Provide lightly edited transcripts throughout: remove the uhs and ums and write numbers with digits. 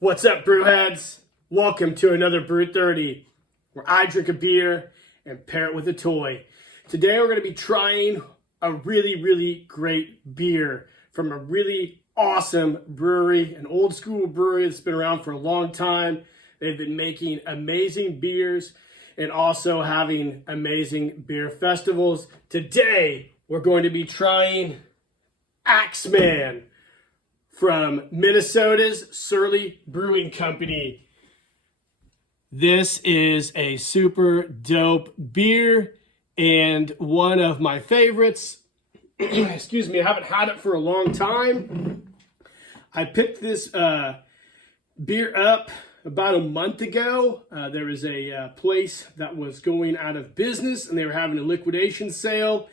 What's up, Brewheads? Welcome to another Brewthirty, where I drink a beer and pair it with a toy. Today we're going to be trying a really great beer from a really awesome brewery, an old school brewery that's been around for a long time. They've been making amazing beers and also having amazing beer festivals. Today we're going to be trying Axe Man from Minnesota's Surly Brewing Company. This is a super dope beer and one of my favorites. Excuse me, I haven't had it for a long time. I picked this beer up about a month ago. There was a place that was going out of business and they were having a liquidation sale.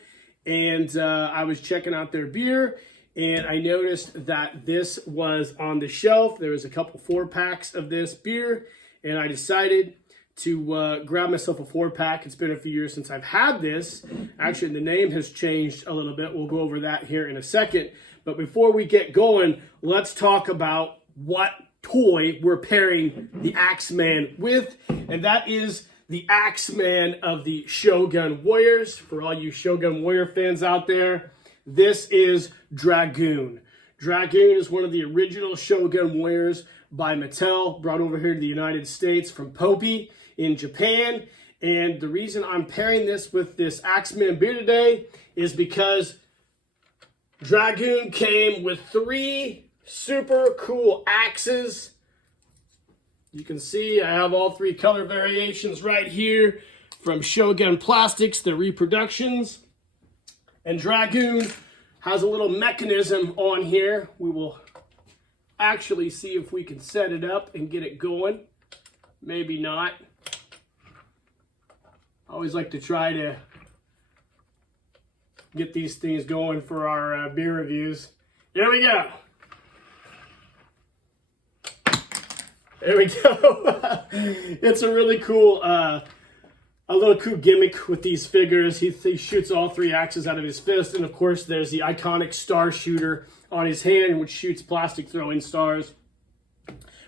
And I was checking out their beer. And I noticed that this was on the shelf. There was a couple 4-packs of this beer. And I decided to grab myself a 4-pack. It's been a few years since I've had this. Actually, the name has changed a little bit. We'll go over that here in a second. But before we get going, let's talk about what toy we're pairing the Axe Man with. And that is the Axe Man of the Shogun Warriors. For all you Shogun Warrior fans out there, this is Dragoon. Dragoon is one of the original Shogun Warriors by Mattel, brought over here to the United States from Poppi in Japan. And the reason I'm pairing this with this Axe Man beer today is because Dragoon came with 3 super cool axes. You can see I have all 3 color variations right here from Shogun Plastics, their reproductions. And Dragoon has a little mechanism on here. We will actually see if we can set it up and get it going. Maybe not. I always like to try to get these things going for our beer reviews. Here we go. There we go. It's a really cool a little cool gimmick with these figures. He shoots all 3 axes out of his fist. And of course, there's the iconic star shooter on his hand, which shoots plastic throwing stars.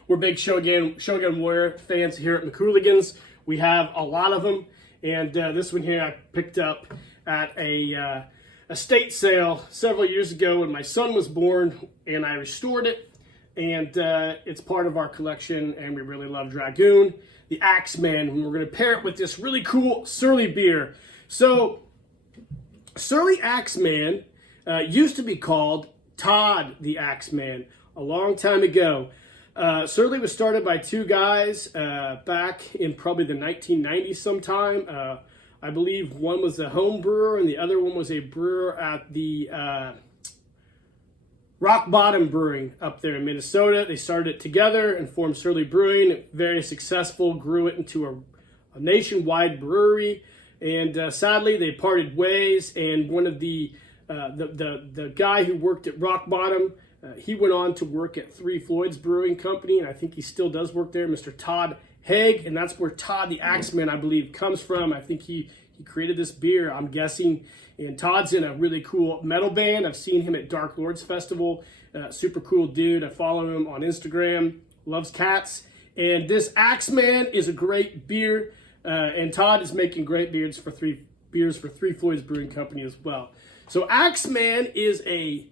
We're big Shogun Warrior fans here at McCooligans. We have a lot of them. And this one here I picked up at a estate sale several years ago when my son was born, and I restored it. And it's part of our collection, and we really love Dragoon, the Axe Man, and we're going to pair it with this really cool Surly beer. So, Surly Axe Man used to be called Todd the Axe Man a long time ago. Surly was started by 2 guys back in probably the 1990s sometime. I believe one was a home brewer and the other one was a brewer at the Rock Bottom Brewing up there in Minnesota. They started it together and formed Surly Brewing. Very successful, grew it into a nationwide brewery. And sadly, they parted ways. And one of the guy who worked at Rock Bottom, he went on to work at Three Floyds Brewing Company, and I think he still does work there, Mr. Todd Haig, and that's where Todd the Axe Man, I believe, comes from. I think he created this beer, I'm guessing. And Todd's in a really cool metal band. I've seen him at Dark Lords Festival. Super cool dude. I follow him on Instagram. Loves cats. And this Axe Man is a great beer. And Todd is making great beers for Three Floyds Brewing Company as well. So Axe Man is a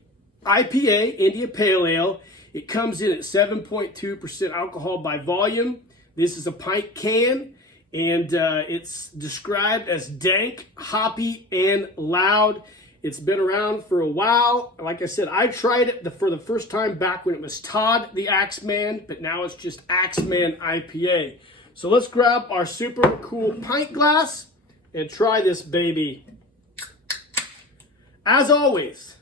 IPA, India Pale Ale. It comes in at 7.2% alcohol by volume. This is a pint can. And it's described as dank, hoppy, and loud. It's been around for a while. Like I said, I tried it for the first time back when it was Todd the Axe Man, but now it's just Axe Man IPA. So let's grab our super cool pint glass and try this baby. As always,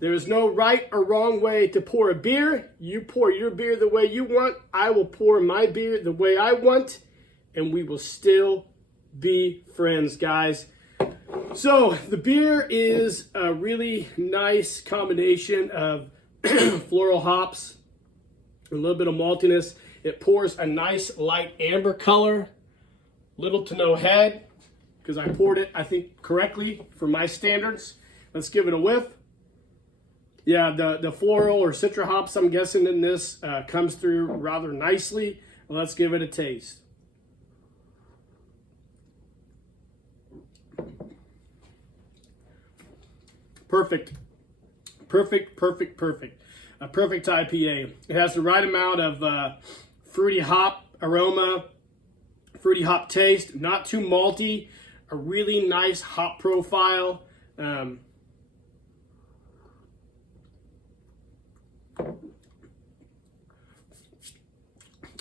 there is no right or wrong way to pour a beer. You pour your beer the way you want. I will pour my beer the way I want. And we will still be friends, guys. So the beer is a really nice combination of floral hops, a little bit of maltiness. It pours a nice light amber color, little to no head, because I poured it, I think, correctly for my standards. Let's give it a whiff. Yeah, the floral or citra hops, I'm guessing, in this comes through rather nicely. Let's give it a taste. Perfect. Perfect, perfect, perfect. A perfect IPA. It has the right amount of fruity hop aroma, fruity hop taste, not too malty, a really nice hop profile.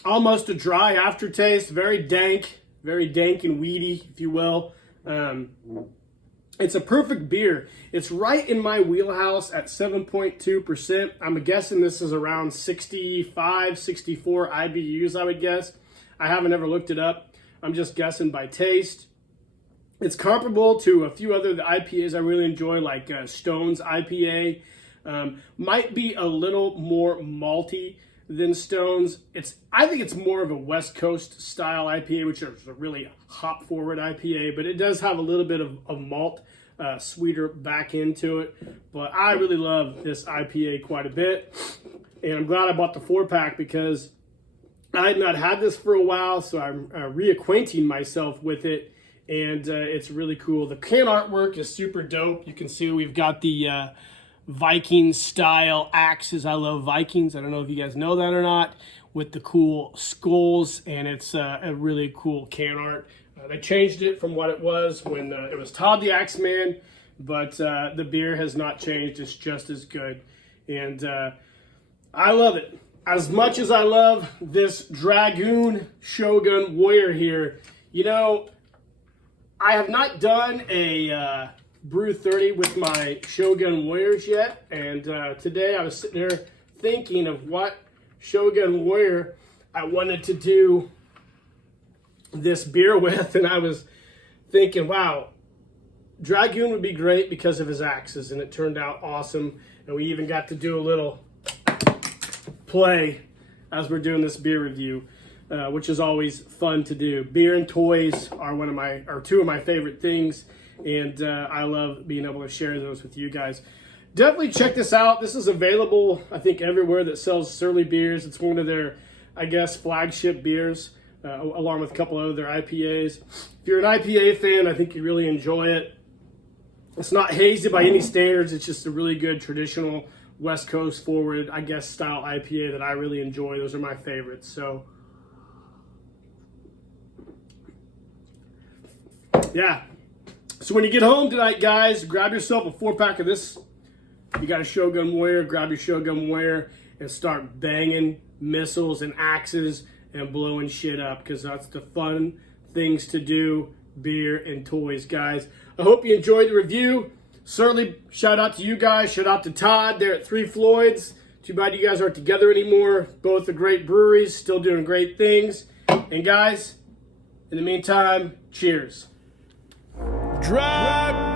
Almost a dry aftertaste, very dank and weedy, if you will. It's a perfect beer. It's right in my wheelhouse at 7.2%. I'm guessing this is around 65, 64 IBUs, I would guess. I haven't ever looked it up. I'm just guessing by taste. It's comparable to a few other IPAs I really enjoy, like Stone's IPA. Might be a little more malty than Stone's. I think it's more of a West Coast style IPA, which is a really hop forward IPA, but it does have a little bit of malt sweeter back into it. But I really love this IPA quite a bit, and I'm glad I bought the 4-pack because I had not had this for a while, so I'm reacquainting myself with it, and it's really cool. The can artwork is super dope. You can see we've got the Viking style axes. I love Vikings. I don't know if you guys know that or not, with the cool skulls, and it's a really cool can art. They changed it from what it was when it was Todd the Axe Man, but the beer has not changed. It's just as good, and I love it. As much as I love this Dragoon Shogun Warrior here, you know, I have not done a Brewthirty with my Shogun Warriors yet, and today I was sitting here thinking of what Shogun Warrior I wanted to do this beer with, and I was thinking, wow, Dragoon would be great because of his axes, and it turned out awesome, and we even got to do a little play as we're doing this beer review, which is always fun to do. Beer and toys are two of my favorite things, and I love being able to share those with you guys. Definitely check this out. This is available, I think, everywhere that sells Surly beers. It's one of their, I guess, flagship beers, along with a couple of other IPAs. If you're an IPA fan, I think you really enjoy it. It's not hazy by any standards. It's just a really good traditional West Coast forward, I guess, style IPA that I really enjoy. Those are my favorites. So, yeah. So when you get home tonight, guys, grab yourself a 4-pack of this. You got a Shogun Warrior, grab your Shogun Warrior and start banging missiles and axes and blowing shit up, because that's the fun things to do, beer and toys, guys. I hope you enjoyed the review. Certainly, shout out to you guys. Shout out to Todd there at Three Floyds. Too bad you guys aren't together anymore. Both are great breweries, still doing great things. And guys, in the meantime, cheers. Drag